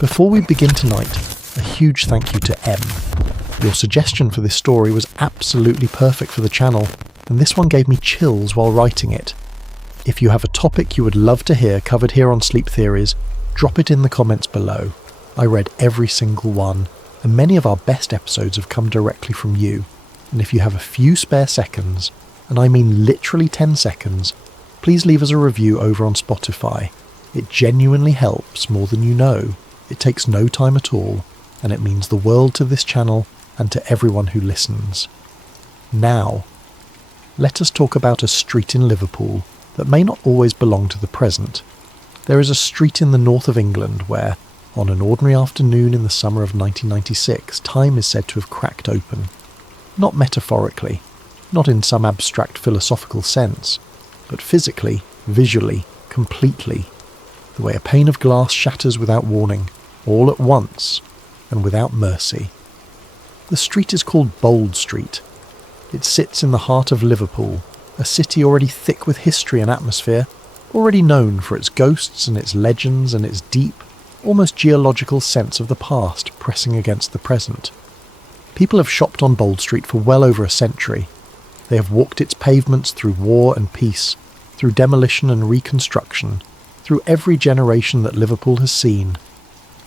Before we begin tonight, a huge thank you to M. Your suggestion for this story was absolutely perfect for the channel, and this one gave me chills while writing it. If you have a topic you would love to hear covered here on Sleep Theories, drop it in the comments below. I read every single one, and many of our best episodes have come directly from you. And if you have a few spare seconds, and I mean literally 10 seconds, please leave us a review over on Spotify. It genuinely helps more than you know. It takes no time at all, and it means the world to this channel and to everyone who listens. Now, let us talk about a street in Liverpool that may not always belong to the present. There is a street in the north of England where, on an ordinary afternoon in the summer of 1996, time is said to have cracked open. Not metaphorically, not in some abstract philosophical sense, but physically, visually, completely. The way a pane of glass shatters without warning, all at once, and without mercy. The street is called Bold Street. It sits in the heart of Liverpool, a city already thick with history and atmosphere, already known for its ghosts and its legends and its deep, almost geological sense of the past pressing against the present. People have shopped on Bold Street for well over a century. They have walked its pavements through war and peace, through demolition and reconstruction, through every generation that Liverpool has seen.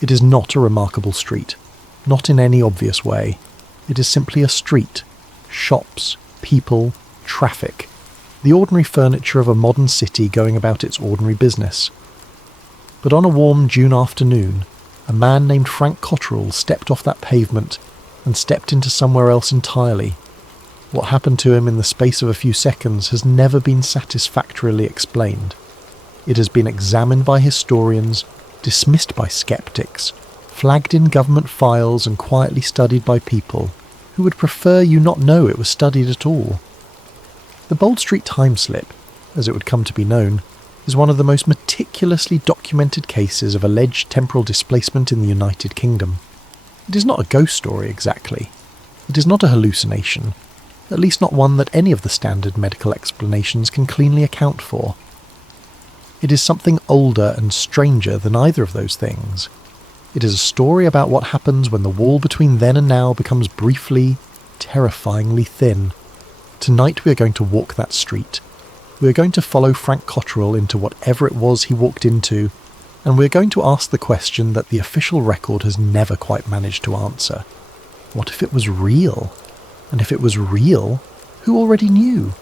It is not a remarkable street, not in any obvious way. It is simply a street, shops, people, traffic, the ordinary furniture of a modern city going about its ordinary business. But on a warm June afternoon, a man named Frank Cotterell stepped off that pavement and stepped into somewhere else entirely. What happened to him in the space of a few seconds has never been satisfactorily explained. It has been examined by historians, dismissed by skeptics, flagged in government files and quietly studied by people who would prefer you not know it was studied at all. The Bold Street time slip, as it would come to be known, is one of the most meticulously documented cases of alleged temporal displacement in the United Kingdom. It is not a ghost story exactly. It is not a hallucination, at least not one that any of the standard medical explanations can cleanly account for. It is something older and stranger than either of those things. It is a story about what happens when the wall between then and now becomes briefly, terrifyingly thin. Tonight we are going to walk that street. We are going to follow Frank Cotterell into whatever it was he walked into, and we are going to ask the question that the official record has never quite managed to answer. What if it was real? And if it was real, who already knew?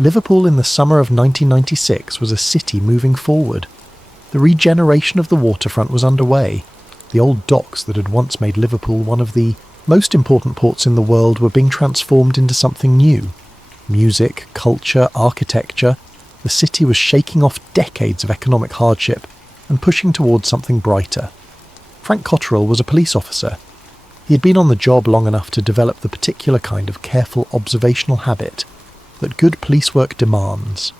Liverpool in the summer of 1996 was a city moving forward. The regeneration of the waterfront was underway. The old docks that had once made Liverpool one of the most important ports in the world were being transformed into something new. Music, culture, architecture, the city was shaking off decades of economic hardship and pushing towards something brighter. Frank Cotterell was a police officer. He had been on the job long enough to develop the particular kind of careful observational habit that good police work demands.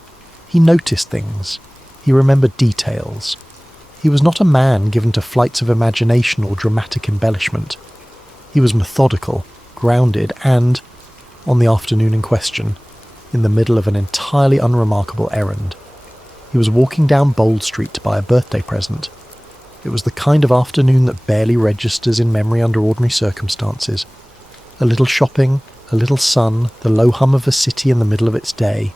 He noticed things. He remembered details. He was not a man given to flights of imagination or dramatic embellishment. He was methodical, grounded, and, on the afternoon in question, in the middle of an entirely unremarkable errand. He was walking down Bold Street to buy a birthday present. It was the kind of afternoon that barely registers in memory under ordinary circumstances. A little shopping, a little sun, the low hum of a city in the middle of its day.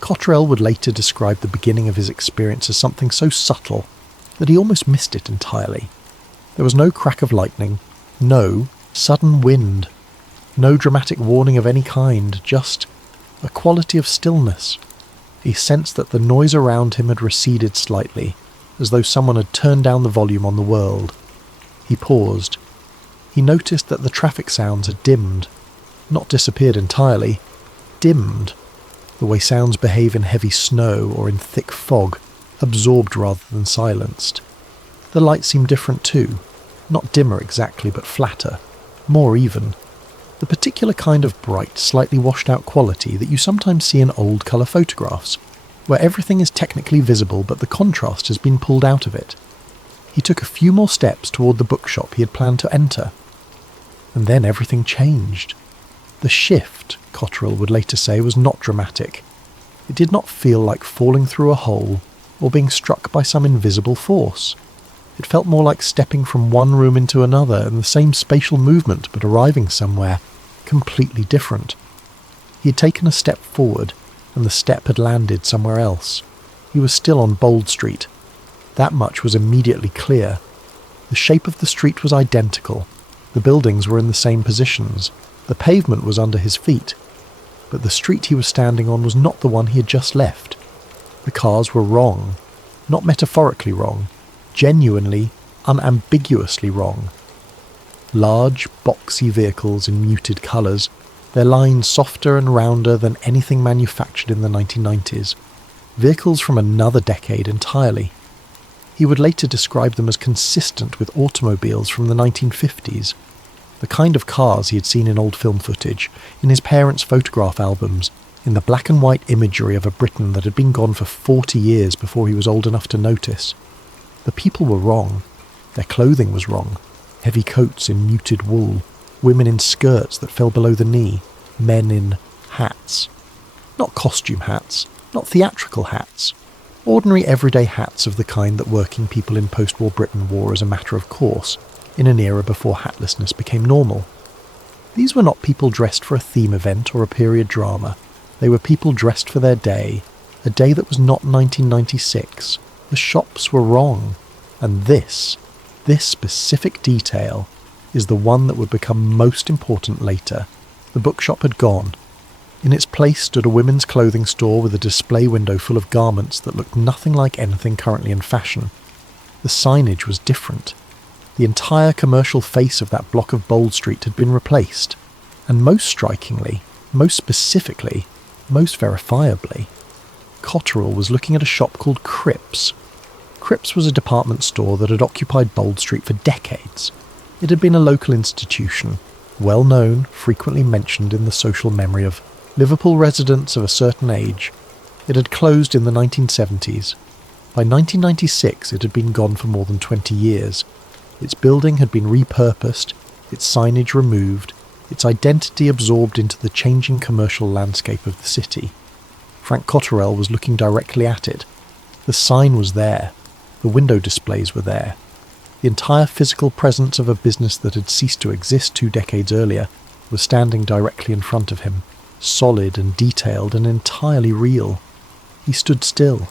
Cotterell would later describe the beginning of his experience as something so subtle that he almost missed it entirely. There was no crack of lightning, no sudden wind, no dramatic warning of any kind, just a quality of stillness. He sensed that the noise around him had receded slightly, as though someone had turned down the volume on the world. He paused. He noticed that the traffic sounds had dimmed, not disappeared entirely, dimmed, the way sounds behave in heavy snow or in thick fog, absorbed rather than silenced. The light seemed different too, not dimmer exactly, but flatter, more even. The particular kind of bright, slightly washed-out quality that you sometimes see in old colour photographs, where everything is technically visible but the contrast has been pulled out of it. He took a few more steps toward the bookshop he had planned to enter. And then everything changed. The shift, Cotterell would later say, was not dramatic. It did not feel like falling through a hole or being struck by some invisible force. It felt more like stepping from one room into another in the same spatial movement but arriving somewhere completely different. He had taken a step forward and the step had landed somewhere else. He was still on Bold Street. That much was immediately clear. The shape of the street was identical. The buildings were in the same positions. The pavement was under his feet. But the street he was standing on was not the one he had just left. The cars were wrong. Not metaphorically wrong. Genuinely, unambiguously wrong. Large, boxy vehicles in muted colours, their lines softer and rounder than anything manufactured in the 1990s. Vehicles from another decade entirely. He would later describe them as consistent with automobiles from the 1950s, the kind of cars he had seen in old film footage, in his parents' photograph albums, in the black and white imagery of a Britain that had been gone for 40 years before he was old enough to notice. The people were wrong. Their clothing was wrong. Heavy coats in muted wool, women in skirts that fell below the knee, men in hats. Not costume hats, not theatrical hats. Ordinary everyday hats of the kind that working people in post-war Britain wore as a matter of course, in an era before hatlessness became normal. These were not people dressed for a theme event or a period drama. They were people dressed for their day, a day that was not 1996. The shops were wrong. And this specific detail, is the one that would become most important later. The bookshop had gone. In its place stood a women's clothing store with a display window full of garments that looked nothing like anything currently in fashion. The signage was different. The entire commercial face of that block of Bold Street had been replaced. And most strikingly, most specifically, most verifiably, Cotterell was looking at a shop called Cripps. Cripps was a department store that had occupied Bold Street for decades. It had been a local institution, well known, frequently mentioned in the social memory of Liverpool residents of a certain age. It had closed in the 1970s. By 1996 it had been gone for more than 20 years. Its building had been repurposed, its signage removed, its identity absorbed into the changing commercial landscape of the city. Frank Cotterell was looking directly at it. The sign was there. The window displays were there. The entire physical presence of a business that had ceased to exist 2 decades earlier was standing directly in front of him, solid and detailed and entirely real. He stood still.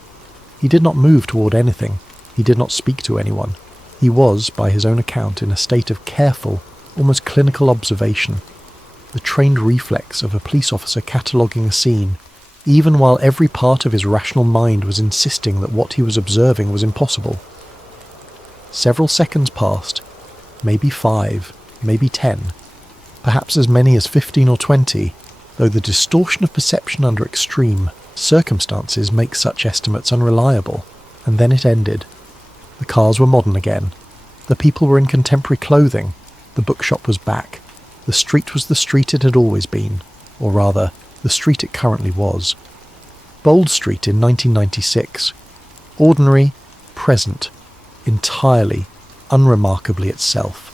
He did not move toward anything. He did not speak to anyone. He was, by his own account, in a state of careful, almost clinical observation, the trained reflex of a police officer cataloguing a scene, even while every part of his rational mind was insisting that what he was observing was impossible. Several seconds passed, maybe 5, maybe 10, perhaps as many as 15 or 20, though the distortion of perception under extreme circumstances makes such estimates unreliable, and then it ended. The cars were modern again. The people were in contemporary clothing. The bookshop was back. The street was the street it had always been, or rather, the street it currently was. Bold Street in 1996. Ordinary, present, entirely, unremarkably itself.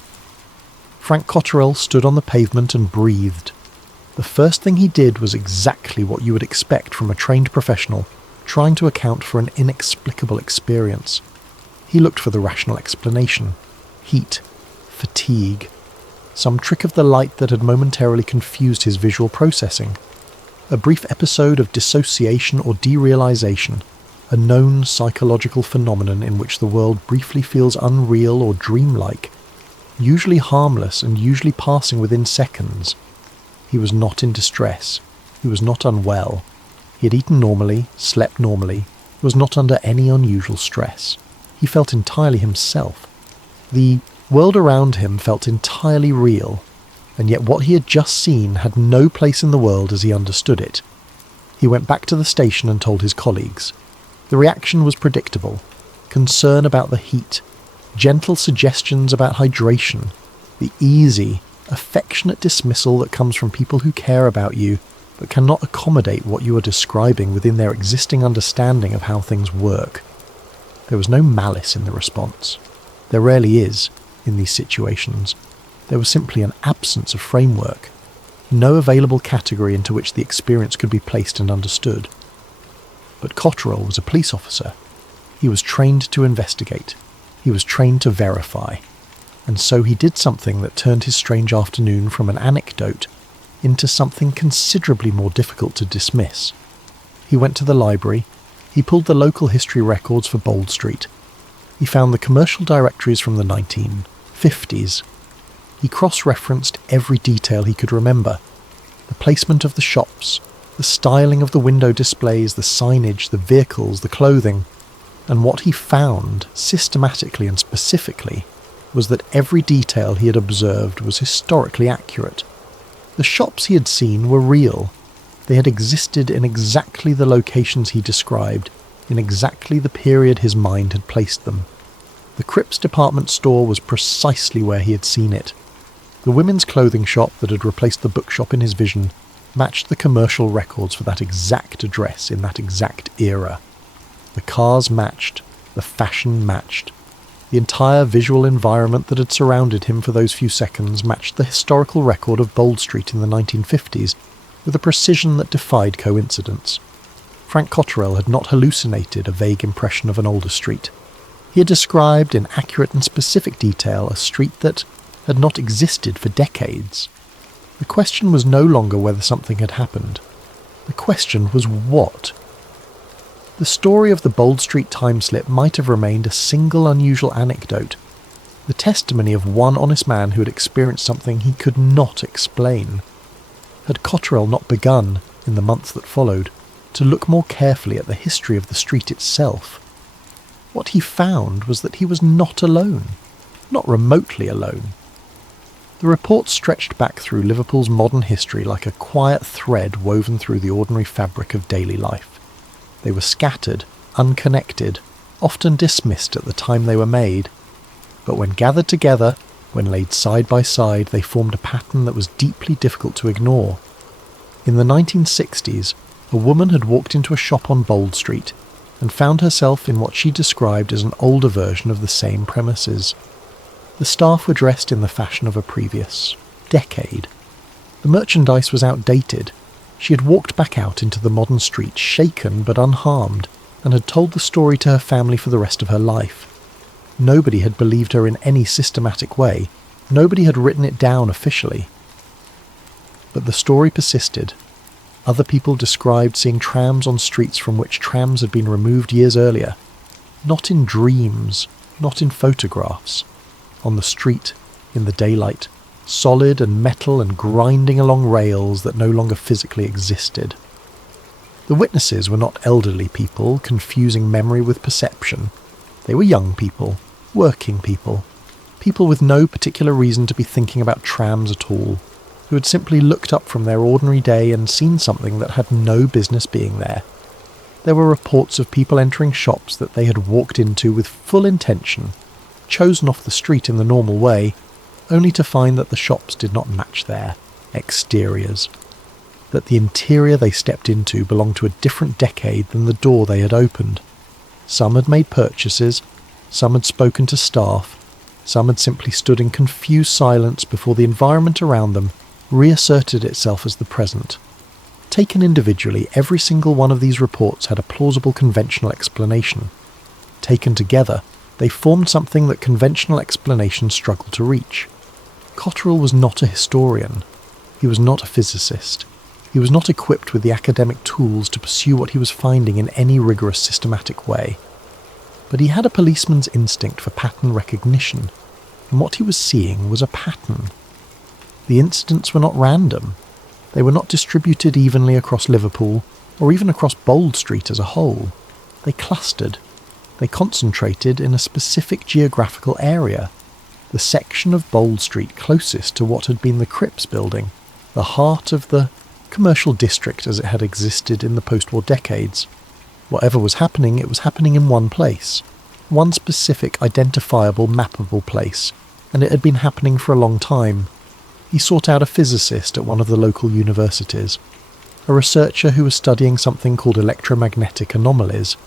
Frank Cotterell stood on the pavement and breathed. The first thing he did was exactly what you would expect from a trained professional trying to account for an inexplicable experience. He looked for the rational explanation. Heat, fatigue, some trick of the light that had momentarily confused his visual processing. A brief episode of dissociation or derealization, a known psychological phenomenon in which the world briefly feels unreal or dreamlike, usually harmless and usually passing within seconds. He was not in distress. He was not unwell. He had eaten normally, slept normally, was not under any unusual stress. He felt entirely himself. The world around him felt entirely real, and yet what he had just seen had no place in the world as he understood it. He went back to the station and told his colleagues. The reaction was predictable. Concern about the heat, gentle suggestions about hydration, the easy, affectionate dismissal that comes from people who care about you but cannot accommodate what you are describing within their existing understanding of how things work. There was no malice in the response. There rarely is, in these situations. There was simply an absence of framework, no available category into which the experience could be placed and understood. But Cotterell was a police officer. He was trained to investigate. He was trained to verify, and so he did something that turned his strange afternoon from an anecdote into something considerably more difficult to dismiss. He went to the library, he pulled the local history records for Bold Street, he found the commercial directories from the 1950s, he cross-referenced every detail he could remember, the placement of the shops, the styling of the window displays, the signage, the vehicles, the clothing, and what he found, systematically and specifically, was that every detail he had observed was historically accurate. The shops he had seen were real. They had existed in exactly the locations he described, in exactly the period his mind had placed them. The Cripps department store was precisely where he had seen it. The women's clothing shop that had replaced the bookshop in his vision matched the commercial records for that exact address in that exact era. The cars matched, the fashion matched. The entire visual environment that had surrounded him for those few seconds matched the historical record of Bold Street in the 1950s with a precision that defied coincidence. Frank Cotterell had not hallucinated a vague impression of an older street. He had described in accurate and specific detail a street that had not existed for decades. The question was no longer whether something had happened. The question was what. The story of the Bold Street time-slip might have remained a single unusual anecdote, the testimony of one honest man who had experienced something he could not explain. Had Cotterell not begun, in the months that followed, to look more carefully at the history of the street itself? What he found was that he was not alone, not remotely alone. The reports stretched back through Liverpool's modern history like a quiet thread woven through the ordinary fabric of daily life. They were scattered, unconnected, often dismissed at the time they were made, but when gathered together, when laid side by side, they formed a pattern that was deeply difficult to ignore. In the 1960s, a woman had walked into a shop on Bold Street and found herself in what she described as an older version of the same premises. The staff were dressed in the fashion of a previous decade. The merchandise was outdated. She had walked back out into the modern street, shaken but unharmed, and had told the story to her family for the rest of her life. Nobody had believed her in any systematic way. Nobody had written it down officially. But the story persisted. Other people described seeing trams on streets from which trams had been removed years earlier. Not in dreams, not in photographs. On the street, in the daylight, solid and metal and grinding along rails that no longer physically existed. The witnesses were not elderly people confusing memory with perception. They were young people, working people, people with no particular reason to be thinking about trams at all, who had simply looked up from their ordinary day and seen something that had no business being there. There were reports of people entering shops that they had walked into with full intention, chosen off the street in the normal way, only to find that the shops did not match their exteriors, that the interior they stepped into belonged to a different decade than the door they had opened. Some had made purchases, some had spoken to staff, some had simply stood in confused silence before the environment around them reasserted itself as the present. Taken individually, every single one of these reports had a plausible conventional explanation. Taken together, they formed something that conventional explanations struggled to reach. Cotterell was not a historian. He was not a physicist. He was not equipped with the academic tools to pursue what he was finding in any rigorous systematic way. But he had a policeman's instinct for pattern recognition, and what he was seeing was a pattern. The incidents were not random. They were not distributed evenly across Liverpool, or even across Bold Street as a whole. They clustered. They concentrated in a specific geographical area, the section of Bold Street closest to what had been the Cripps building, the heart of the commercial district as it had existed in the post-war decades. Whatever was happening, it was happening in one place, one specific, identifiable, mappable place, and it had been happening for a long time. He sought out a physicist at one of the local universities, a researcher who was studying something called electromagnetic anomalies,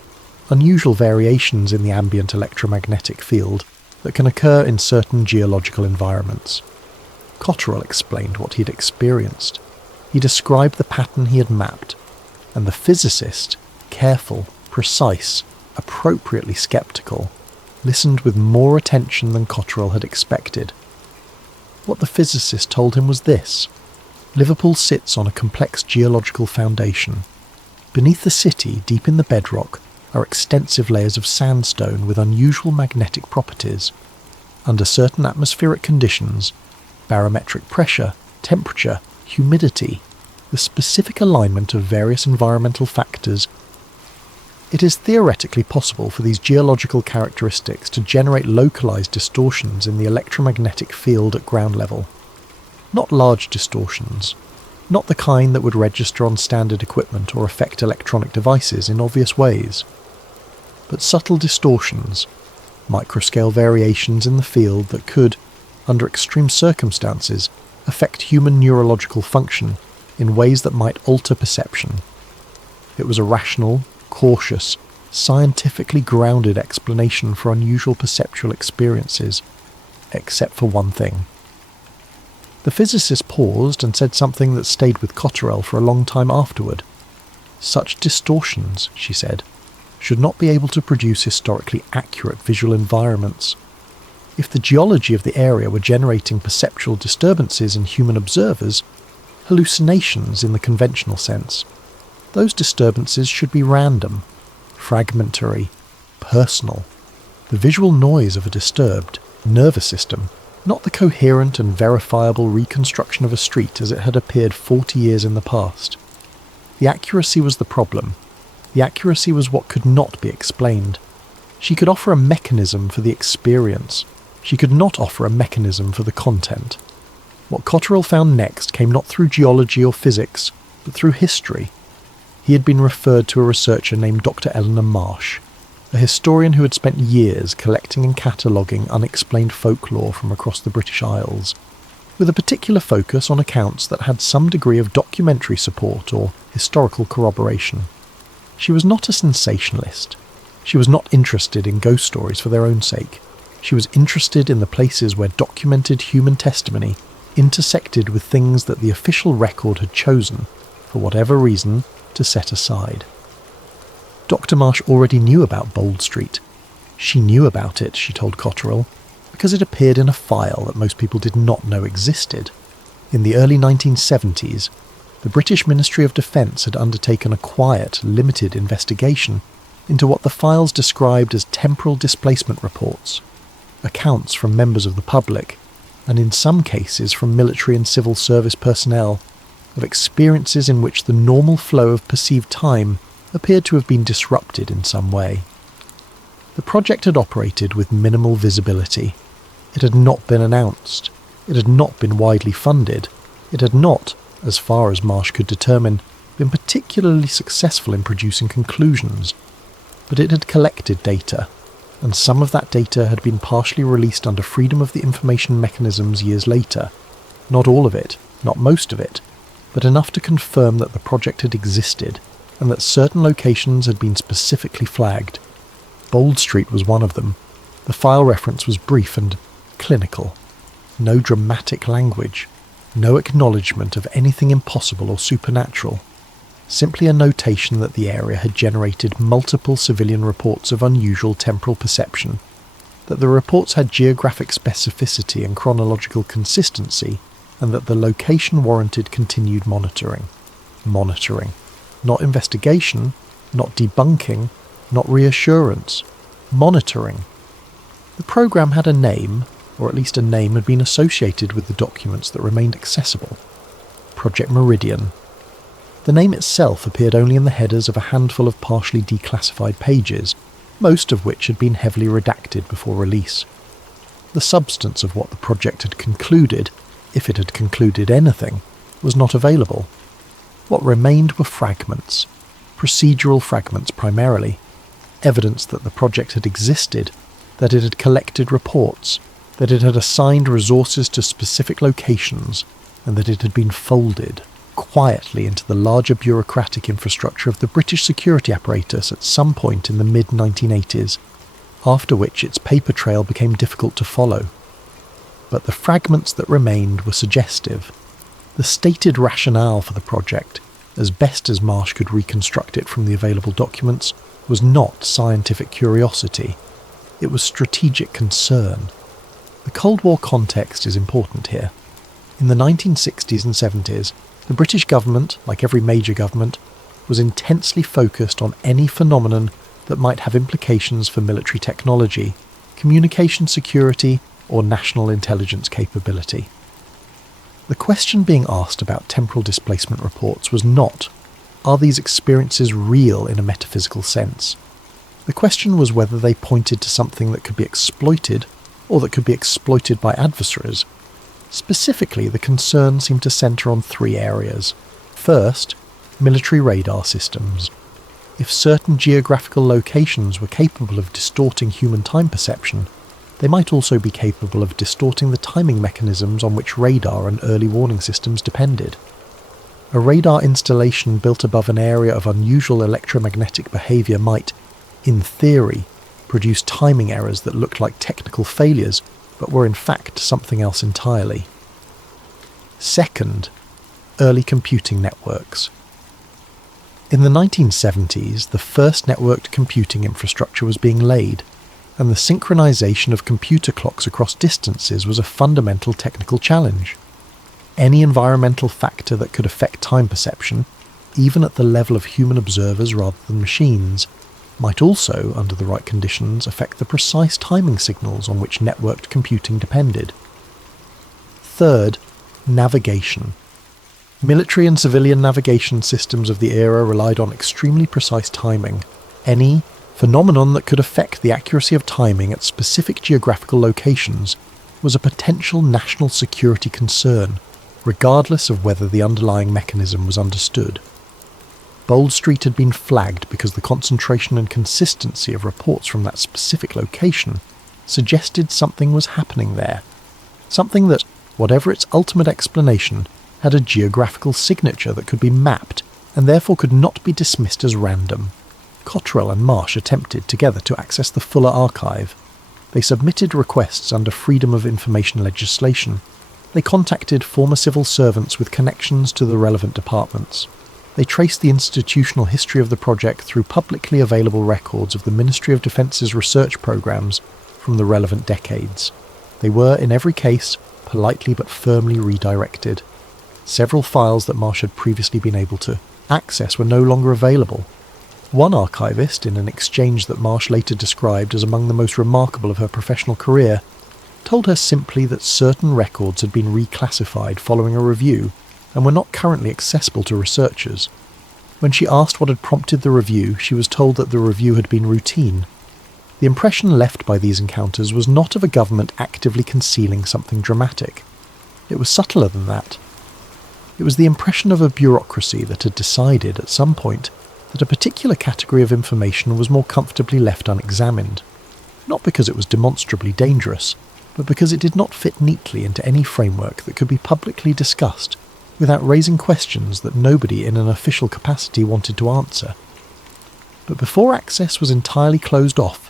unusual variations in the ambient electromagnetic field that can occur in certain geological environments. Cotterell explained what he had experienced. He described the pattern he had mapped, and the physicist, careful, precise, appropriately sceptical, listened with more attention than Cotterell had expected. What the physicist told him was this: Liverpool sits on a complex geological foundation. Beneath the city, deep in the bedrock, are extensive layers of sandstone with unusual magnetic properties. Under certain atmospheric conditions, barometric pressure, temperature, humidity, the specific alignment of various environmental factors, it is theoretically possible for these geological characteristics to generate localized distortions in the electromagnetic field at ground level. Not large distortions, not the kind that would register on standard equipment or affect electronic devices in obvious ways, but subtle distortions, microscale variations in the field that could, under extreme circumstances, affect human neurological function in ways that might alter perception. It was a rational, cautious, scientifically grounded explanation for unusual perceptual experiences, except for one thing. The physicist paused and said something that stayed with Cotterell for a long time afterward. Such distortions, she said, should not be able to produce historically accurate visual environments. If the geology of the area were generating perceptual disturbances in human observers, hallucinations in the conventional sense, those disturbances should be random, fragmentary, personal. The visual noise of a disturbed nervous system, not the coherent and verifiable reconstruction of a street as it had appeared 40 years in the past. The accuracy was the problem. The accuracy was what could not be explained. She could offer a mechanism for the experience. She could not offer a mechanism for the content. What Cotterell found next came not through geology or physics, but through history. He had been referred to a researcher named Dr. Eleanor Marsh, a historian who had spent years collecting and cataloguing unexplained folklore from across the British Isles, with a particular focus on accounts that had some degree of documentary support or historical corroboration. She was not a sensationalist. She was not interested in ghost stories for their own sake. She was interested in the places where documented human testimony intersected with things that the official record had chosen, for whatever reason, to set aside. Dr. Marsh already knew about Bold Street. She knew about it, she told Cotterell, because it appeared in a file that most people did not know existed. In the early 1970s, the British Ministry of Defence had undertaken a quiet, limited investigation into what the files described as temporal displacement reports, accounts from members of the public, and in some cases from military and civil service personnel, of experiences in which the normal flow of perceived time appeared to have been disrupted in some way. The project had operated with minimal visibility. It had not been announced. It had not been widely funded. It had not, as far as Marsh could determine, been particularly successful in producing conclusions. But it had collected data, and some of that data had been partially released under Freedom of the Information mechanisms years later. Not all of it, not most of it, but enough to confirm that the project had existed, and that certain locations had been specifically flagged. Bold Street was one of them. The file reference was brief and clinical. No dramatic language. No acknowledgement of anything impossible or supernatural. Simply a notation that the area had generated multiple civilian reports of unusual temporal perception, that the reports had geographic specificity and chronological consistency, and that the location warranted continued monitoring. Monitoring. Not investigation, not debunking, not reassurance. Monitoring. The program had a name, or at least a name had been associated with the documents that remained accessible. Project Meridian. The name itself appeared only in the headers of a handful of partially declassified pages, most of which had been heavily redacted before release. The substance of what the project had concluded, if it had concluded anything, was not available. What remained were fragments, procedural fragments primarily, evidence that the project had existed, that it had collected reports, that it had assigned resources to specific locations, and that it had been folded quietly into the larger bureaucratic infrastructure of the British security apparatus at some point in the mid-1980s, after which its paper trail became difficult to follow. But the fragments that remained were suggestive. The stated rationale for the project, as best as Marsh could reconstruct it from the available documents, was not scientific curiosity. it was strategic concern. The Cold War context is important here. In the 1960s and 70s, the British government, like every major government, was intensely focused on any phenomenon that might have implications for military technology, communication security, or national intelligence capability. The question being asked about temporal displacement reports was not, are these experiences real in a metaphysical sense? The question was whether they pointed to something that could be exploited, or that could be exploited by adversaries. Specifically, the concern seemed to centre on three areas. First, military radar systems. If certain geographical locations were capable of distorting human time perception, they might also be capable of distorting the timing mechanisms on which radar and early warning systems depended. A radar installation built above an area of unusual electromagnetic behaviour might, in theory, produce timing errors that looked like technical failures, but were in fact something else entirely. Second, early computing networks. In the 1970s, the first networked computing infrastructure was being laid, and the synchronization of computer clocks across distances was a fundamental technical challenge. Any environmental factor that could affect time perception, even at the level of human observers rather than machines, might also, under the right conditions, affect the precise timing signals on which networked computing depended. Third, navigation. Military and civilian navigation systems of the era relied on extremely precise timing. Any phenomenon that could affect the accuracy of timing at specific geographical locations was a potential national security concern, regardless of whether the underlying mechanism was understood. Bold Street had been flagged because the concentration and consistency of reports from that specific location suggested something was happening there. Something that, whatever its ultimate explanation, had a geographical signature that could be mapped and therefore could not be dismissed as random. Cotterell and Marsh attempted together to access the fuller archive. They submitted requests under Freedom of Information legislation. They contacted former civil servants with connections to the relevant departments. They traced the institutional history of the project through publicly available records of the Ministry of Defence's research programs from the relevant decades. They were, in every case, politely but firmly redirected. Several files that Marsh had previously been able to access were no longer available. One archivist, in an exchange that Marsh later described as among the most remarkable of her professional career, told her simply that certain records had been reclassified following a review and were not currently accessible to researchers. When she asked what had prompted the review, she was told that the review had been routine. The impression left by these encounters was not of a government actively concealing something dramatic. It was subtler than that. It was the impression of a bureaucracy that had decided at some point that a particular category of information was more comfortably left unexamined, not because it was demonstrably dangerous, but because it did not fit neatly into any framework that could be publicly discussed without raising questions that nobody in an official capacity wanted to answer. But before access was entirely closed off,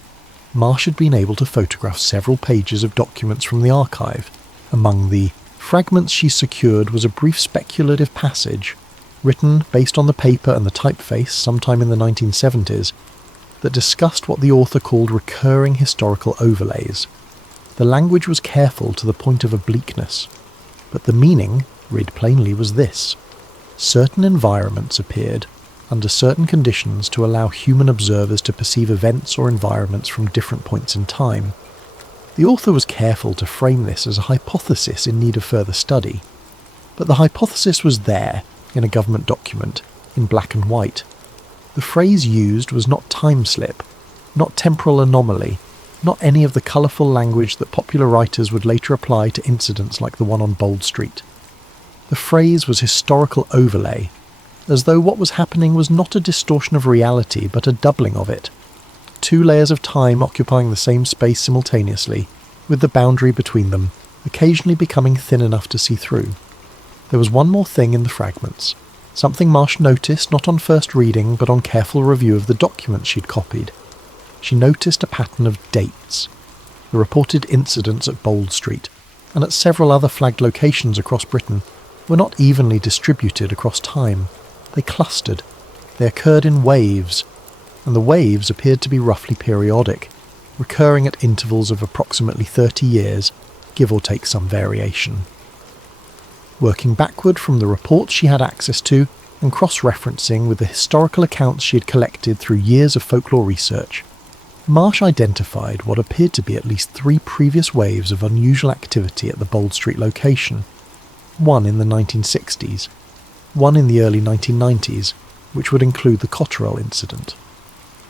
Marsh had been able to photograph several pages of documents from the archive. Among the fragments she secured was a brief speculative passage, written based on the paper and the typeface sometime in the 1970s, that discussed what the author called recurring historical overlays. The language was careful to the point of obliqueness, but the meaning, read plainly, was this: certain environments appeared under certain conditions to allow human observers to perceive events or environments from different points in time. The author was careful to frame this as a hypothesis in need of further study, but the hypothesis was there, in a government document, in black and white. The phrase used was not time slip, not temporal anomaly, not any of the colourful language that popular writers would later apply to incidents like the one on Bold Street. The phrase was historical overlay, as though what was happening was not a distortion of reality but a doubling of it. Two layers of time occupying the same space simultaneously, with the boundary between them occasionally becoming thin enough to see through. There was one more thing in the fragments, something Marsh noticed not on first reading but on careful review of the documents she'd copied. She noticed a pattern of dates. The reported incidents at Bold Street, and at several other flagged locations across Britain, were not evenly distributed across time. They clustered. They occurred in waves, and the waves appeared to be roughly periodic. recurring at intervals of approximately 30 years, give or take some variation. Working backward from the reports she had access to and cross-referencing with the historical accounts she had collected through years of folklore research, Marsh identified what appeared to be at least 3 previous waves of unusual activity at the Bold Street location, one in the 1960s, one in the early 1990s, which would include the Cotterell incident,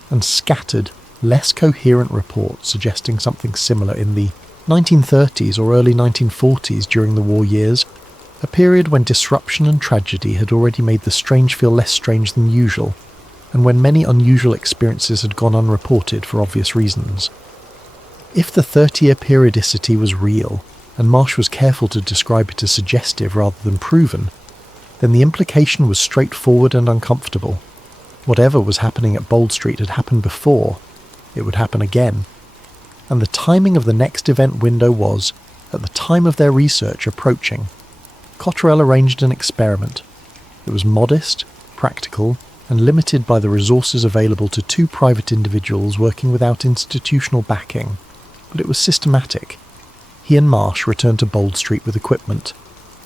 and scattered, less coherent reports suggesting something similar in the 1930s or early 1940s during the war years, a period when disruption and tragedy had already made the strange feel less strange than usual, and when many unusual experiences had gone unreported for obvious reasons. If the 30-year periodicity was real, and Marsh was careful to describe it as suggestive rather than proven, then the implication was straightforward and uncomfortable. Whatever was happening at Bold Street had happened before. It would happen again. And the timing of the next event window was, at the time of their research, approaching. Cotterell arranged an experiment. It was modest, practical, and limited by the resources available to 2 private individuals working without institutional backing, but it was systematic. He and Marsh returned to Bold Street with equipment,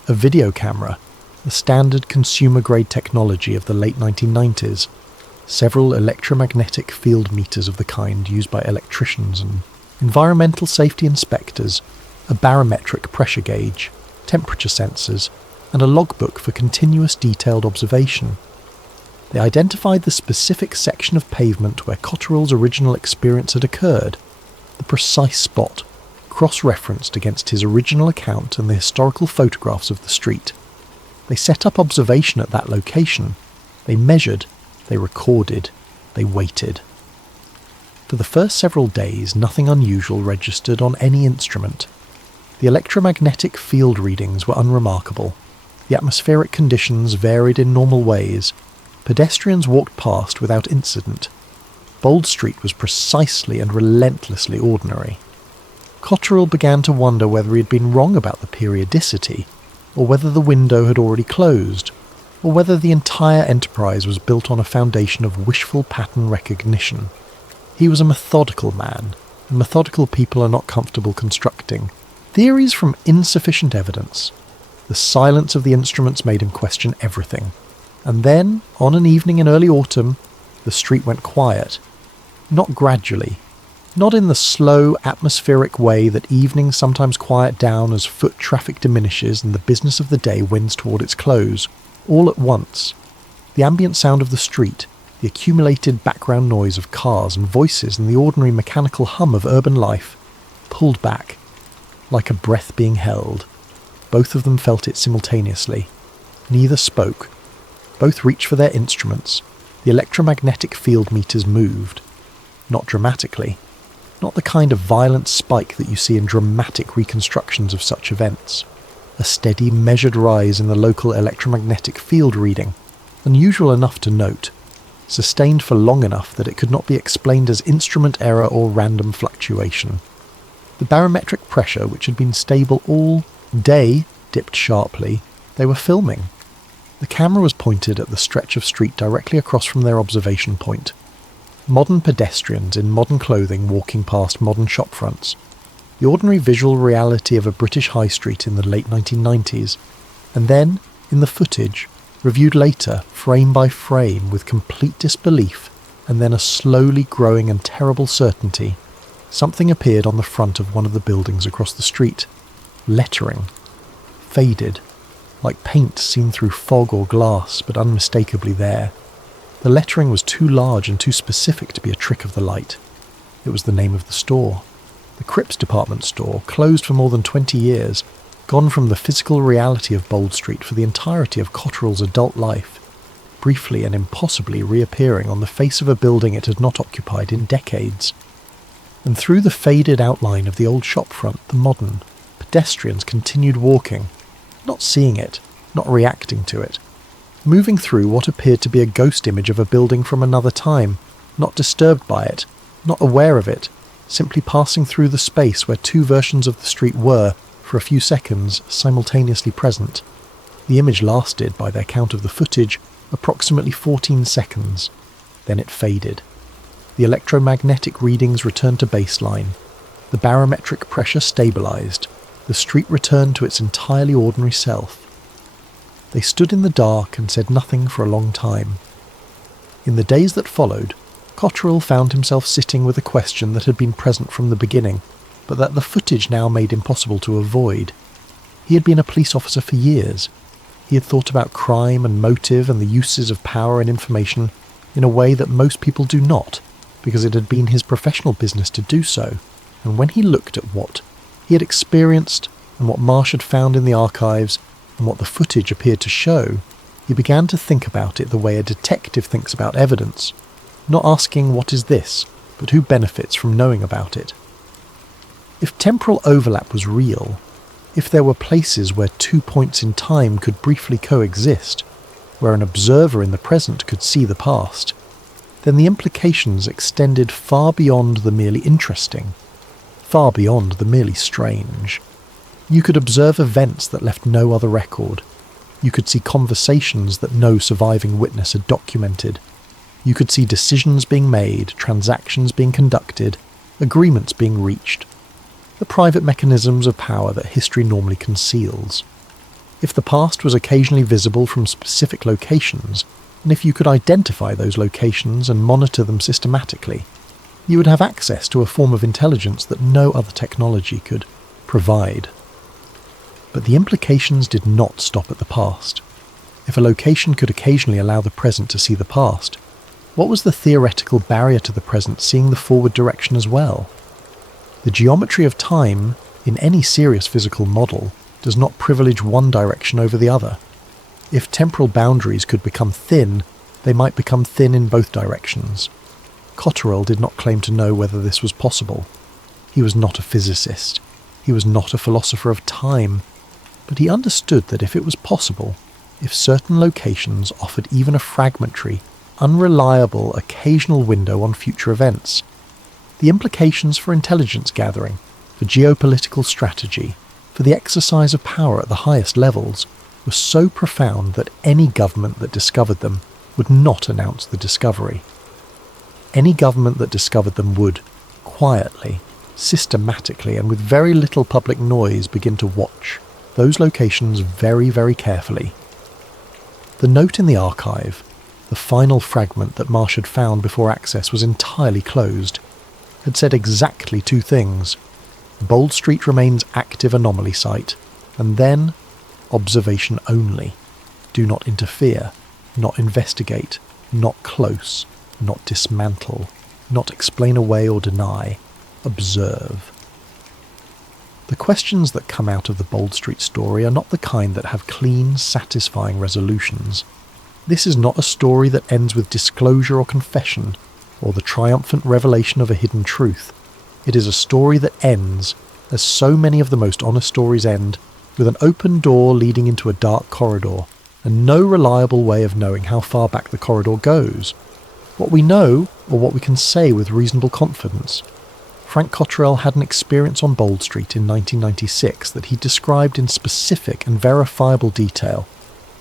a video camera, the standard consumer-grade technology of the late 1990s, several electromagnetic field meters of the kind used by electricians and environmental safety inspectors, a barometric pressure gauge, temperature sensors, and a logbook for continuous detailed observation. They identified the specific section of pavement where Cotterell's original experience had occurred, the precise spot, cross-referenced against his original account and the historical photographs of the street. They set up observation at that location. They measured, they recorded, they waited. For the first several days, nothing unusual registered on any instrument. The electromagnetic field readings were unremarkable. The atmospheric conditions varied in normal ways. Pedestrians walked past without incident. Bold Street was precisely and relentlessly ordinary. Cotterell began to wonder whether he had been wrong about the periodicity, or whether the window had already closed, or whether the entire enterprise was built on a foundation of wishful pattern recognition. He was a methodical man, and methodical people are not comfortable constructing theories from insufficient evidence. The silence of the instruments made him question everything. And then, on an evening in early autumn, the street went quiet. Not gradually. Not in the slow, atmospheric way that evenings sometimes quiet down as foot traffic diminishes and the business of the day wends toward its close. All at once. The ambient sound of the street, the accumulated background noise of cars and voices and the ordinary mechanical hum of urban life, pulled back. Like a breath being held. Both of them felt it simultaneously. Neither spoke. Both reached for their instruments. The electromagnetic field meters moved. Not dramatically. Not the kind of violent spike that you see in dramatic reconstructions of such events. A steady, measured rise in the local electromagnetic field reading, unusual enough to note, sustained for long enough that it could not be explained as instrument error or random fluctuation. The barometric pressure, which had been stable all day, dipped sharply. They were filming. The camera was pointed at the stretch of street directly across from their observation point. Modern pedestrians in modern clothing walking past modern shopfronts. The ordinary visual reality of a British high street in the late 1990s. And then, in the footage, reviewed later, frame by frame, with complete disbelief, and then a slowly growing and terrible certainty, something appeared on the front of one of the buildings across the street. Lettering. Faded. Like paint seen through fog or glass, but unmistakably there. The lettering was too large and too specific to be a trick of the light. It was the name of the store. The Cripps department store, closed for more than 20 years, gone from the physical reality of Bold Street for the entirety of Cotterell's adult life, briefly and impossibly reappearing on the face of a building it had not occupied in decades. And through the faded outline of the old shopfront, the modern, pedestrians continued walking, not seeing it, not reacting to it, moving through what appeared to be a ghost image of a building from another time, not disturbed by it, not aware of it, simply passing through the space where 2 versions of the street were, for a few seconds, simultaneously present. The image lasted, by their count of the footage, approximately 14 seconds. Then it faded. The electromagnetic readings returned to baseline. The barometric pressure stabilised. The street returned to its entirely ordinary self. They stood in the dark and said nothing for a long time. In the days that followed, Cotterell found himself sitting with a question that had been present from the beginning, but that the footage now made impossible to avoid. He had been a police officer for years. He had thought about crime and motive and the uses of power and information in a way that most people do not, because it had been his professional business to do so. And when he looked at what he had experienced and what Marsh had found in the archives and what the footage appeared to show, he began to think about it the way a detective thinks about evidence, not asking what is this, but who benefits from knowing about it. If temporal overlap was real, if there were places where 2 points in time could briefly coexist, where an observer in the present could see the past, then the implications extended far beyond the merely interesting, far beyond the merely strange. You could observe events that left no other record. You could see conversations that no surviving witness had documented. You could see decisions being made, transactions being conducted, agreements being reached. The private mechanisms of power that history normally conceals. If the past was occasionally visible from specific locations, and if you could identify those locations and monitor them systematically, you would have access to a form of intelligence that no other technology could provide. But the implications did not stop at the past. If a location could occasionally allow the present to see the past, what was the theoretical barrier to the present seeing the forward direction as well? The geometry of time, in any serious physical model, does not privilege one direction over the other. If temporal boundaries could become thin, they might become thin in both directions. Cotterell did not claim to know whether this was possible. He was not a physicist. He was not a philosopher of time. But he understood that if it was possible, if certain locations offered even a fragmentary, unreliable, occasional window on future events, the implications for intelligence gathering, for geopolitical strategy, for the exercise of power at the highest levels, were so profound that any government that discovered them would not announce the discovery. Any government that discovered them would, quietly, systematically, and with very little public noise, begin to watch those locations very, very carefully. The note in the archive, the final fragment that Marsh had found before access was entirely closed, had said exactly two things. Bold Street remains active anomaly site, and then observation only. Do not interfere, not investigate, not close, not dismantle, not explain away or deny, observe. The questions that come out of the Bold Street story are not the kind that have clean, satisfying resolutions. This is not a story that ends with disclosure or confession, or the triumphant revelation of a hidden truth. It is a story that ends, as so many of the most honest stories end, with an open door leading into a dark corridor, and no reliable way of knowing how far back the corridor goes. What we know, or what we can say with reasonable confidence. Frank Cotterell had an experience on Bold Street in 1996 that he described in specific and verifiable detail,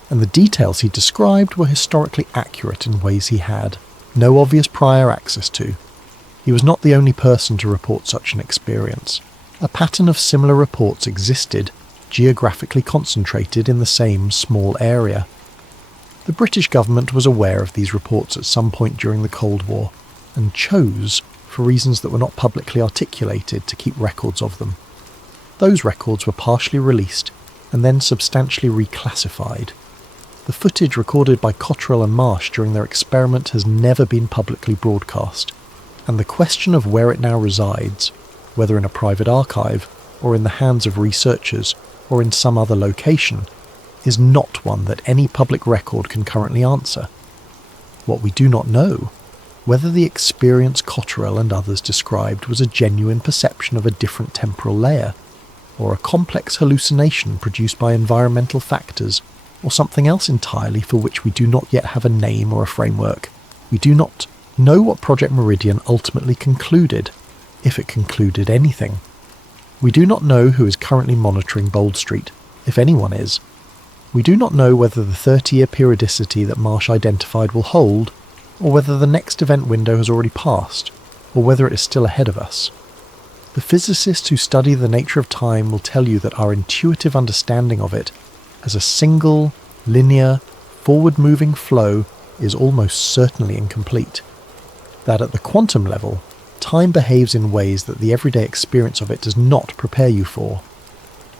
and the details he described were historically accurate in ways he had no obvious prior access to. He was not the only person to report such an experience. A pattern of similar reports existed, geographically concentrated in the same small area. The British government was aware of these reports at some point during the Cold War, and chose, for reasons that were not publicly articulated, to keep records of them. Those records were partially released, and then substantially reclassified. The footage recorded by Cotterell and Marsh during their experiment has never been publicly broadcast, and the question of where it now resides, whether in a private archive, or in the hands of researchers, or in some other location, is not one that any public record can currently answer. What we do not know, whether the experience Cotterell and others described was a genuine perception of a different temporal layer, or a complex hallucination produced by environmental factors, or something else entirely for which we do not yet have a name or a framework. We do not know what Project Meridian ultimately concluded, if it concluded anything. We do not know who is currently monitoring Bold Street, if anyone is. We do not know whether the 30-year periodicity that Marsh identified will hold, or whether the next event window has already passed, or whether it is still ahead of us. The physicists who study the nature of time will tell you that our intuitive understanding of it as a single, linear, forward-moving flow is almost certainly incomplete. That at the quantum level, time behaves in ways that the everyday experience of it does not prepare you for.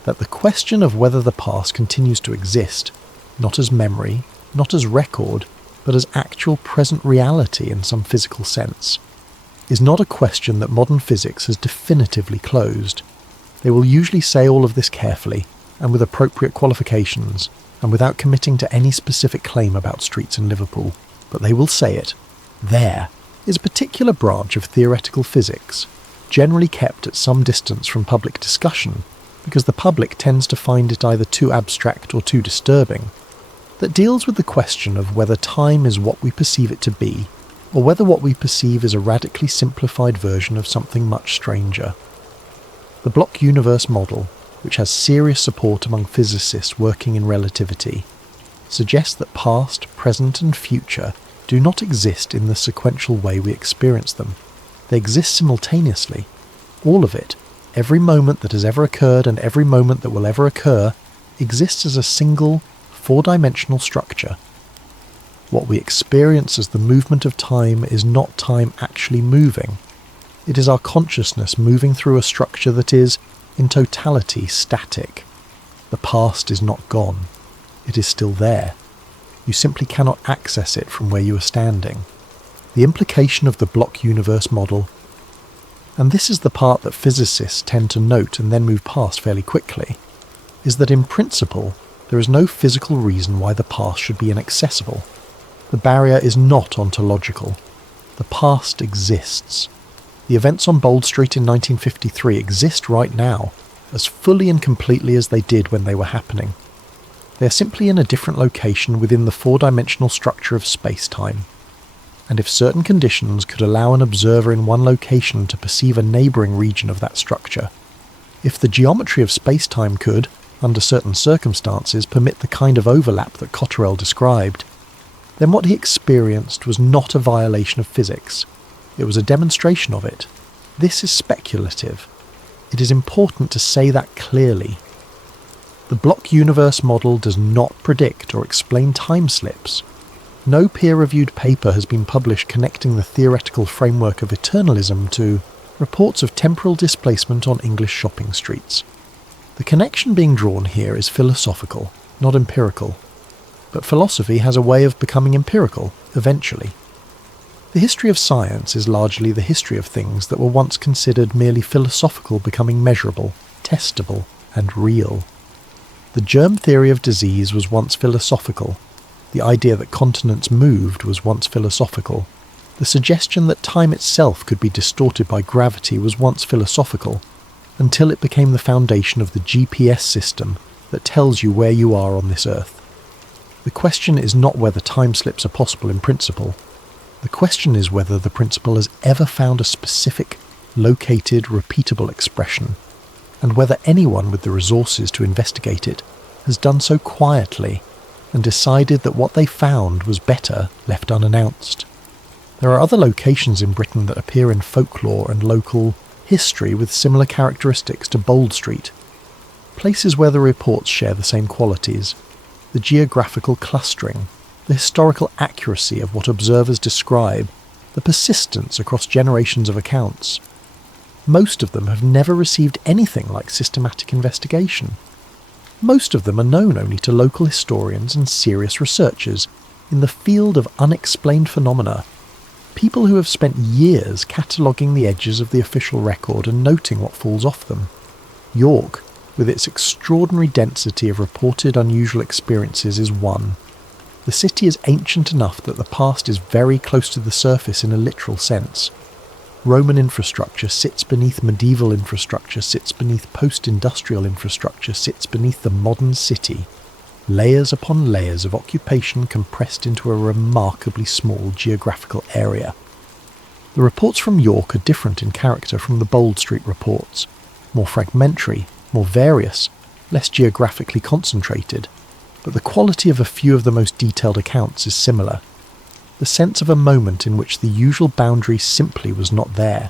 That the question of whether the past continues to exist, not as memory, not as record, but as actual present reality in some physical sense, is not a question that modern physics has definitively closed. They will usually say all of this carefully, and with appropriate qualifications, and without committing to any specific claim about streets in Liverpool, but they will say it. There is a particular branch of theoretical physics, generally kept at some distance from public discussion, because the public tends to find it either too abstract or too disturbing, that deals with the question of whether time is what we perceive it to be, or whether what we perceive is a radically simplified version of something much stranger. The block universe model, which has serious support among physicists working in relativity, suggests that past, present and future do not exist in the sequential way we experience them. They exist simultaneously. All of it, every moment that has ever occurred and every moment that will ever occur, exists as a single, four-dimensional structure. What we experience as the movement of time is not time actually moving. It is our consciousness moving through a structure that is, in totality, static. The past is not gone. It is still there. You simply cannot access it from where you are standing. The implication of the block universe model, and this is the part that physicists tend to note and then move past fairly quickly, is that in principle, there is no physical reason why the past should be inaccessible. The barrier is not ontological. The past exists. The events on Bold Street in 1953 exist right now, as fully and completely as they did when they were happening. They are simply in a different location within the four-dimensional structure of space-time. And if certain conditions could allow an observer in one location to perceive a neighbouring region of that structure, if the geometry of space-time could, under certain circumstances, permit the kind of overlap that Cotterell described, then what he experienced was not a violation of physics. It was a demonstration of it. This is speculative. It is important to say that clearly. The block universe model does not predict or explain time slips. No peer-reviewed paper has been published connecting the theoretical framework of eternalism to reports of temporal displacement on English shopping streets. The connection being drawn here is philosophical, not empirical. But philosophy has a way of becoming empirical, eventually. The history of science is largely the history of things that were once considered merely philosophical becoming measurable, testable, and real. The germ theory of disease was once philosophical. The idea that continents moved was once philosophical. The suggestion that time itself could be distorted by gravity was once philosophical, until it became the foundation of the GPS system that tells you where you are on this earth. The question is not whether time slips are possible in principle. The question is whether the principle has ever found a specific, located, repeatable expression, and whether anyone with the resources to investigate it has done so quietly and decided that what they found was better left unannounced. There are other locations in Britain that appear in folklore and local history with similar characteristics to Bold Street, places where the reports share the same qualities: the geographical clustering, the historical accuracy of what observers describe, the persistence across generations of accounts. Most of them have never received anything like systematic investigation. Most of them are known only to local historians and serious researchers in the field of unexplained phenomena, people who have spent years cataloguing the edges of the official record and noting what falls off them. York, with its extraordinary density of reported unusual experiences, is one. The city is ancient enough that the past is very close to the surface in a literal sense. Roman infrastructure sits beneath medieval infrastructure, sits beneath post-industrial infrastructure, sits beneath the modern city. Layers upon layers of occupation compressed into a remarkably small geographical area. The reports from York are different in character from the Bold Street reports, more fragmentary, more various, less geographically concentrated, but the quality of a few of the most detailed accounts is similar. the sense of a moment in which the usual boundary simply was not there.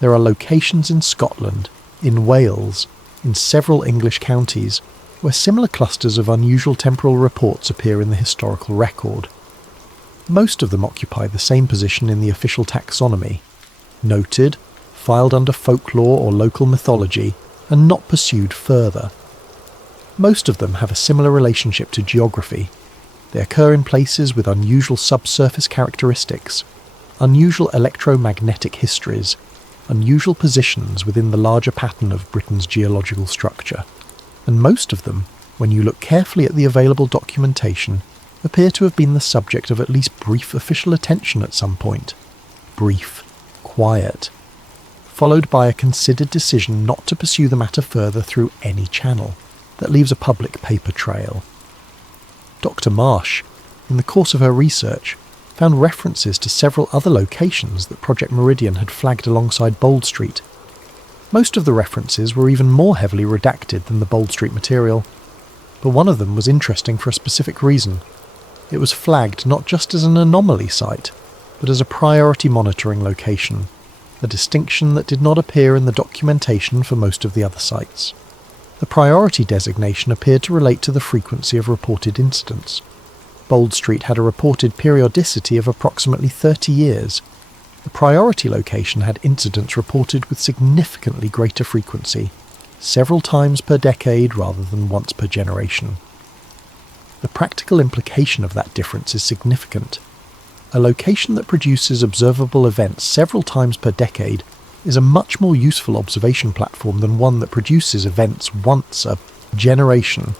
There are locations in Scotland, in Wales, in several English counties, where similar clusters of unusual temporal reports appear in the historical record. Most of them occupy the same position in the official taxonomy: noted, filed under folklore or local mythology, and not pursued further. Most of them have a similar relationship to geography. They occur in places with unusual subsurface characteristics, unusual electromagnetic histories, unusual positions within the larger pattern of Britain's geological structure. And most of them, when you look carefully at the available documentation, appear to have been the subject of at least brief official attention at some point. Brief, quiet, followed by a considered decision not to pursue the matter further through any channel that leaves a public paper trail. Dr. Marsh, in the course of her research, found references to several other locations that Project Meridian had flagged alongside Bold Street. Most of the references were even more heavily redacted than the Bold Street material, but one of them was interesting for a specific reason. It was flagged not just as an anomaly site, but as a priority monitoring location, a distinction that did not appear in the documentation for most of the other sites. The priority designation appeared to relate to the frequency of reported incidents. Bold Street had a reported periodicity of approximately 30 years. The priority location had incidents reported with significantly greater frequency, several times per decade rather than once per generation. The practical implication of that difference is significant. A location that produces observable events several times per decade is a much more useful observation platform than one that produces events once a generation.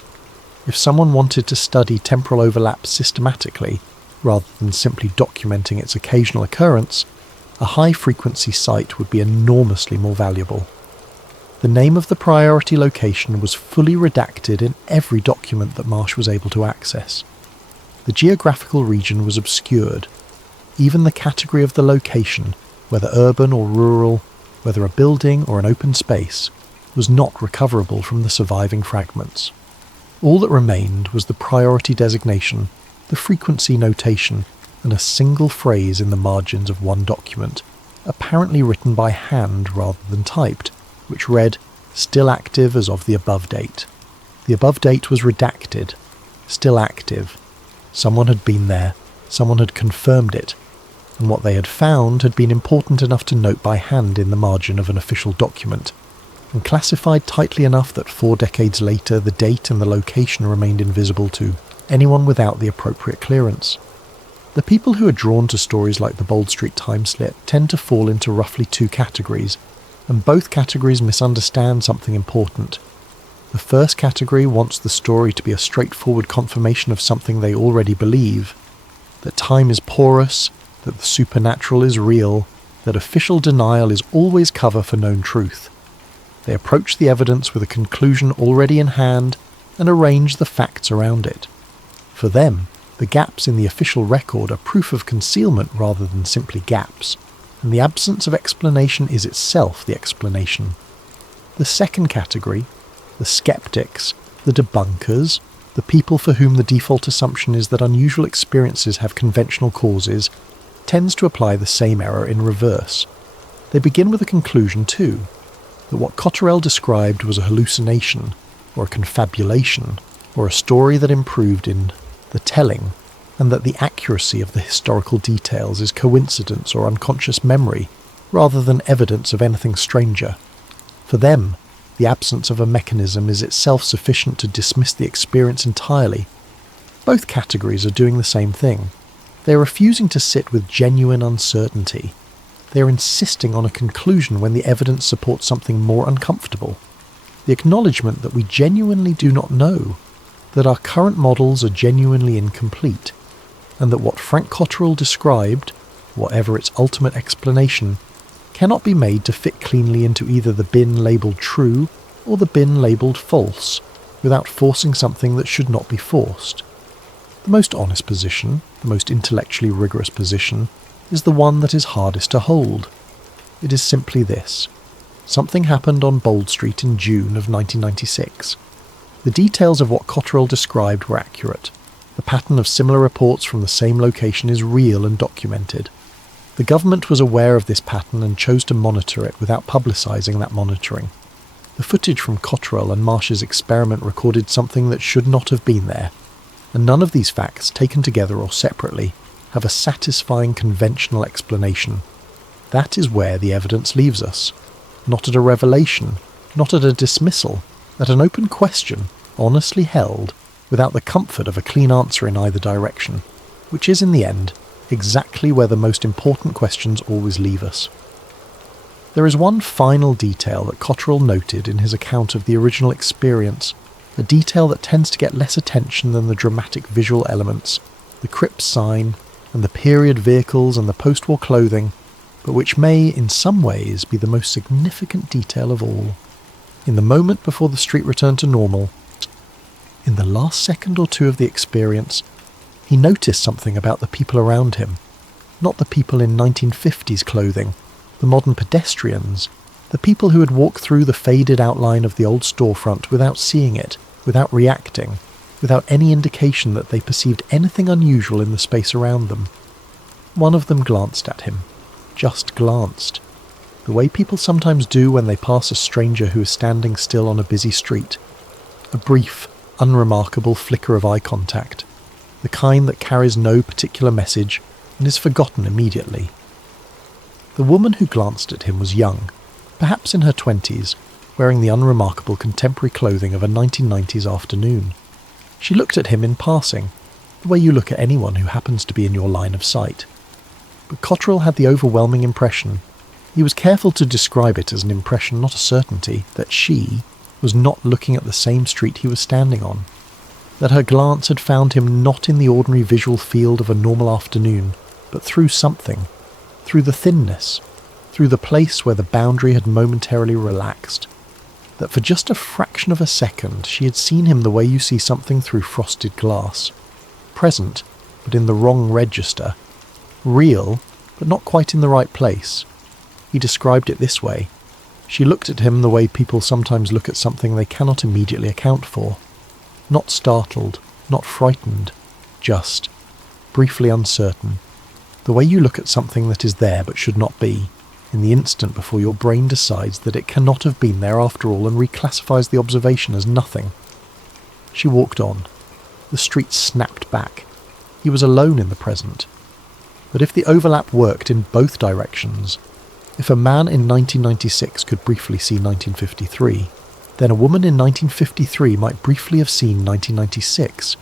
If someone wanted to study temporal overlaps systematically, rather than simply documenting its occasional occurrence, a high-frequency site would be enormously more valuable. The name of the priority location was fully redacted in every document that Marsh was able to access. The geographical region was obscured. Even the category of the location, whether urban or rural, whether a building or an open space, was not recoverable from the surviving fragments. All that remained was the priority designation, the frequency notation, and a single phrase in the margins of one document, apparently written by hand rather than typed, which read, "Still active as of the above date." The above date was redacted. Still active. Someone had been there. Someone had confirmed it. And what they had found had been important enough to note by hand in the margin of an official document, and classified tightly enough that 4 decades later the date and the location remained invisible to anyone without the appropriate clearance. The people who are drawn to stories like the Bold Street time-slip tend to fall into roughly 2 categories, and both categories misunderstand something important. The first category wants the story to be a straightforward confirmation of something they already believe, that time is porous, that the supernatural is real, that official denial is always cover for known truth. They approach the evidence with a conclusion already in hand and arrange the facts around it. For them, the gaps in the official record are proof of concealment rather than simply gaps, and the absence of explanation is itself the explanation. The second category, the skeptics, the debunkers, the people for whom the default assumption is that unusual experiences have conventional causes, tends to apply the same error in reverse. They begin with a conclusion too, that what Cotterell described was a hallucination, or a confabulation, or a story that improved in the telling, and that the accuracy of the historical details is coincidence or unconscious memory, rather than evidence of anything stranger. For them, the absence of a mechanism is itself sufficient to dismiss the experience entirely. Both categories are doing the same thing. They are refusing to sit with genuine uncertainty. They are insisting on a conclusion when the evidence supports something more uncomfortable. The acknowledgement that we genuinely do not know, that our current models are genuinely incomplete, and that what Frank Cotterell described, whatever its ultimate explanation, cannot be made to fit cleanly into either the bin labelled true or the bin labelled false, without forcing something that should not be forced. The most honest position, the most intellectually rigorous position, is the one that is hardest to hold. It is simply this. Something happened on Bold Street in June of 1996. The details of what Cotterell described were accurate. The pattern of similar reports from the same location is real and documented. The government was aware of this pattern and chose to monitor it without publicising that monitoring. The footage from Cotterell and Marsh's experiment recorded something that should not have been there, and none of these facts, taken together or separately, have a satisfying conventional explanation. That is where the evidence leaves us. Not at a revelation, not at a dismissal, at an open question, honestly held, without the comfort of a clean answer in either direction, which is in the end exactly where the most important questions always leave us. There is one final detail that Cotterell noted in his account of the original experience, a detail that tends to get less attention than the dramatic visual elements, the crypt sign, and the period vehicles and the post-war clothing, but which may, in some ways, be the most significant detail of all. In the moment before the street returned to normal, in the last second or two of the experience, he noticed something about the people around him. Not the people in 1950s clothing, the modern pedestrians, the people who had walked through the faded outline of the old storefront without seeing it, without reacting, without any indication that they perceived anything unusual in the space around them. One of them glanced at him. Just glanced. The way people sometimes do when they pass a stranger who is standing still on a busy street. A brief, unremarkable flicker of eye contact. The kind that carries no particular message and is forgotten immediately. The woman who glanced at him was young, perhaps in her 20s, wearing the unremarkable contemporary clothing of a 1990s afternoon. She looked at him in passing, the way you look at anyone who happens to be in your line of sight. But Cotterell had the overwhelming impression, he was careful to describe it as an impression, not a certainty, that she was not looking at the same street he was standing on, that her glance had found him not in the ordinary visual field of a normal afternoon, but through something, through the thinness, through the place where the boundary had momentarily relaxed, that for just a fraction of a second she had seen him the way you see something through frosted glass, present, but in the wrong register, real, but not quite in the right place. He described it this way. She looked at him the way people sometimes look at something they cannot immediately account for. Not startled, not frightened, just, briefly uncertain. The way you look at something that is there but should not be, in the instant before your brain decides that it cannot have been there after all and reclassifies the observation as nothing. She walked on. The street snapped back. He was alone in the present. But if the overlap worked in both directions, if a man in 1996 could briefly see 1953, then a woman in 1953 might briefly have seen 1996,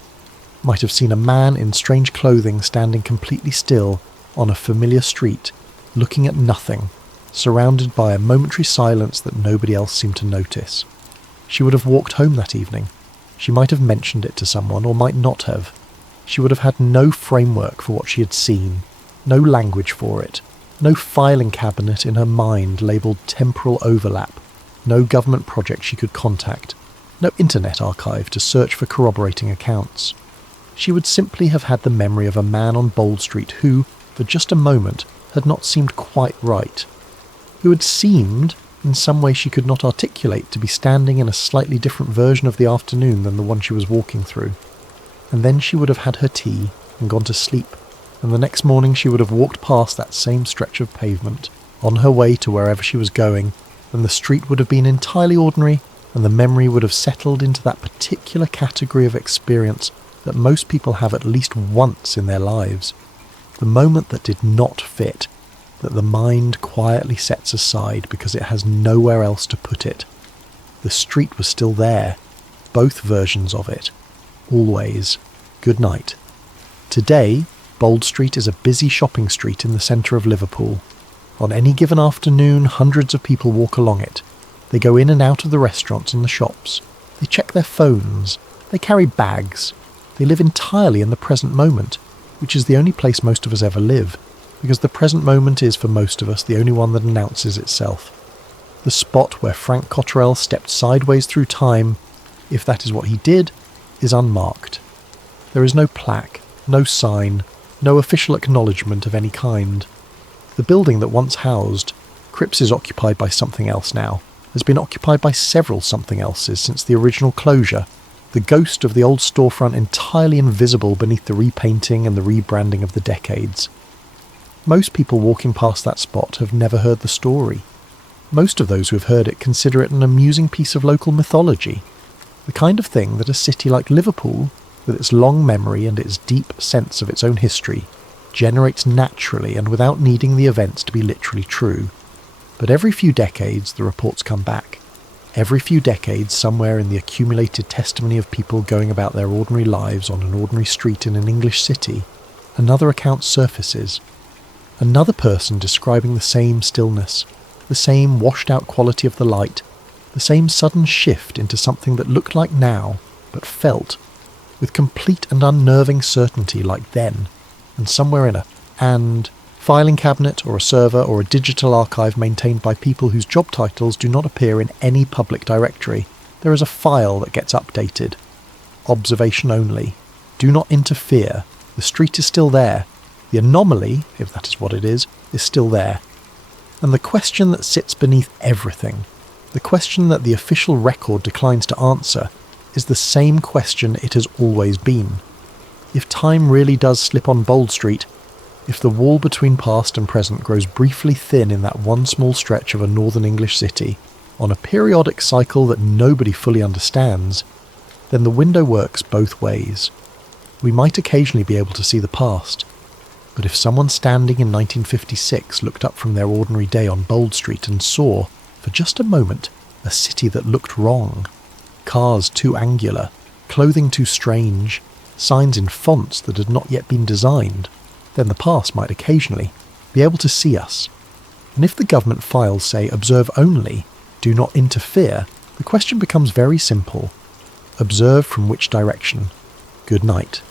might have seen a man in strange clothing standing completely still on a familiar street, looking at nothing, surrounded by a momentary silence that nobody else seemed to notice. She would have walked home that evening. She might have mentioned it to someone, or might not have. She would have had no framework for what she had seen, no language for it, no filing cabinet in her mind labelled temporal overlap, no government project she could contact, no internet archive to search for corroborating accounts. She would simply have had the memory of a man on Bold Street who, for just a moment, had not seemed quite right, who had seemed, in some way she could not articulate, to be standing in a slightly different version of the afternoon than the one she was walking through. And then she would have had her tea and gone to sleep, and the next morning she would have walked past that same stretch of pavement, on her way to wherever she was going, and the street would have been entirely ordinary, and the memory would have settled into that particular category of experience that most people have at least once in their lives, the moment that did not fit, that the mind quietly sets aside because it has nowhere else to put it. The street was still there, both versions of it, always. Good night. Today, Bold Street is a busy shopping street in the centre of Liverpool. On any given afternoon, hundreds of people walk along it. They go in and out of the restaurants and the shops. They check their phones. They carry bags. They live entirely in the present moment, which is the only place most of us ever live, because the present moment is, for most of us, the only one that announces itself. The spot where Frank Cotterell stepped sideways through time, if that is what he did, is unmarked. There is no plaque, no sign, no official acknowledgement of any kind. The building that once housed, Cripps is occupied by something else now, has been occupied by several something elses since the original closure, the ghost of the old storefront entirely invisible beneath the repainting and the rebranding of the decades. Most people walking past that spot have never heard the story. Most of those who have heard it consider it an amusing piece of local mythology, the kind of thing that a city like Liverpool, with its long memory and its deep sense of its own history, generates naturally and without needing the events to be literally true. But every few decades the reports come back. Every few decades, somewhere in the accumulated testimony of people going about their ordinary lives on an ordinary street in an English city, another account surfaces. Another person describing the same stillness, the same washed-out quality of the light, the same sudden shift into something that looked like now, but felt, with complete and unnerving certainty like then, and somewhere in a filing cabinet or a server or a digital archive maintained by people whose job titles do not appear in any public directory, there is a file that gets updated. Observation only. Do not interfere. The street is still there. The anomaly, if that is what it is still there. And the question that sits beneath everything, the question that the official record declines to answer, is the same question it has always been. If time really does slip on Bold Street, if the wall between past and present grows briefly thin in that one small stretch of a northern English city, on a periodic cycle that nobody fully understands, then the window works both ways. We might occasionally be able to see the past, but if someone standing in 1956 looked up from their ordinary day on Bold Street and saw, for just a moment, a city that looked wrong, cars too angular, clothing too strange, signs in fonts that had not yet been designed, then the past might occasionally be able to see us. And if the government files say observe only, do not interfere, the question becomes very simple. Observe from which direction? Good night.